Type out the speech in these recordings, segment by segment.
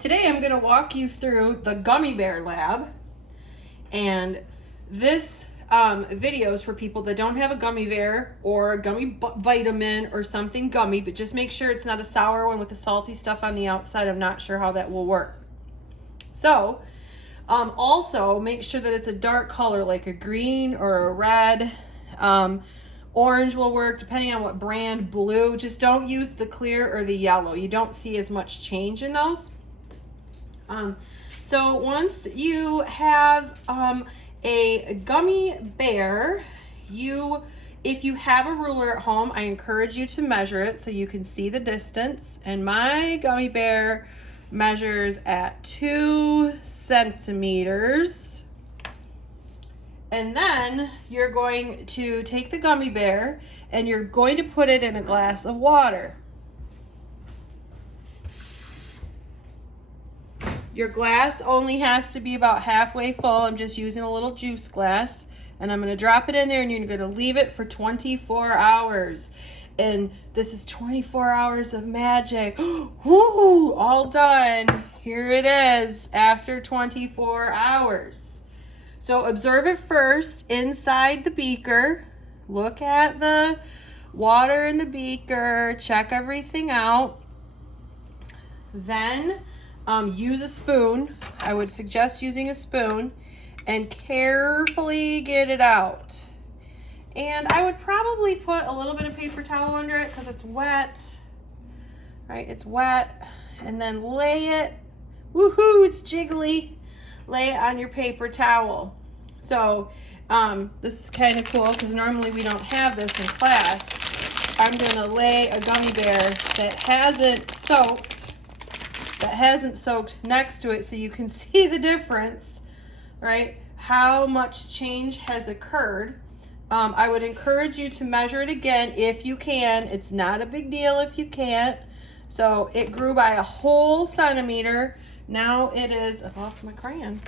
Today I'm going to walk you through the Gummi Bear Lab, and this video is for people that don't have a gummy bear or a gummy vitamin or something gummy, but just make sure it's not a sour one with the salty stuff on the outside. I'm not sure how that will work. So also make sure that it's a dark color like a green or a red. Orange will work depending on what brand. Blue, just don't use the clear or the yellow. You don't see as much change in those. So once you have a gummy bear, if you have a ruler at home, I encourage you to measure it so you can see the distance. And my gummy bear measures at 2 centimeters. And then you're going to take the gummy bear and you're going to put it in a glass of water. Your glass only has to be about halfway full. I'm just using a little juice glass, and I'm gonna drop it in there and you're gonna leave it for 24 hours. And this is 24 hours of magic. Woo, all done. Here it is after 24 hours. So observe it first inside the beaker. Look at the water in the beaker, check everything out. Then use a spoon. I would suggest using a spoon and carefully get it out. And I would probably put a little bit of paper towel under it because it's wet, right? It's wet. And then lay it, woohoo, it's jiggly. Lay it on your paper towel. So this is kind of cool because normally we don't have this in class. I'm gonna lay a gummy bear that hasn't soaked next to it so you can see the difference, right? How much change has occurred. I would encourage you to measure it again if you can. It's not a big deal if you can't. So it grew by a whole centimeter. Now it is, I've lost my crayon,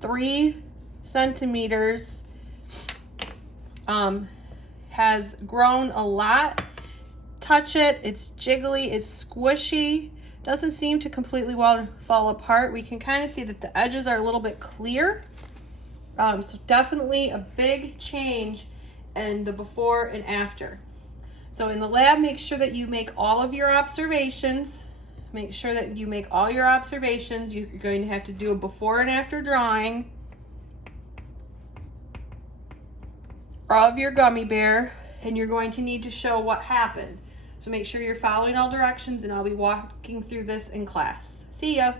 3 centimeters. Has grown a lot. Touch it, it's jiggly, it's squishy. Doesn't seem to completely fall apart. We can kind of see that the edges are a little bit clear. So definitely a big change in the before and after. So in the lab, make sure that you make all of your observations. Make sure that you make all your observations. You're going to have to do a before and after drawing of your gummy bear, and you're going to need to show what happened. So make sure you're following all directions, and I'll be walking through this in class. See ya.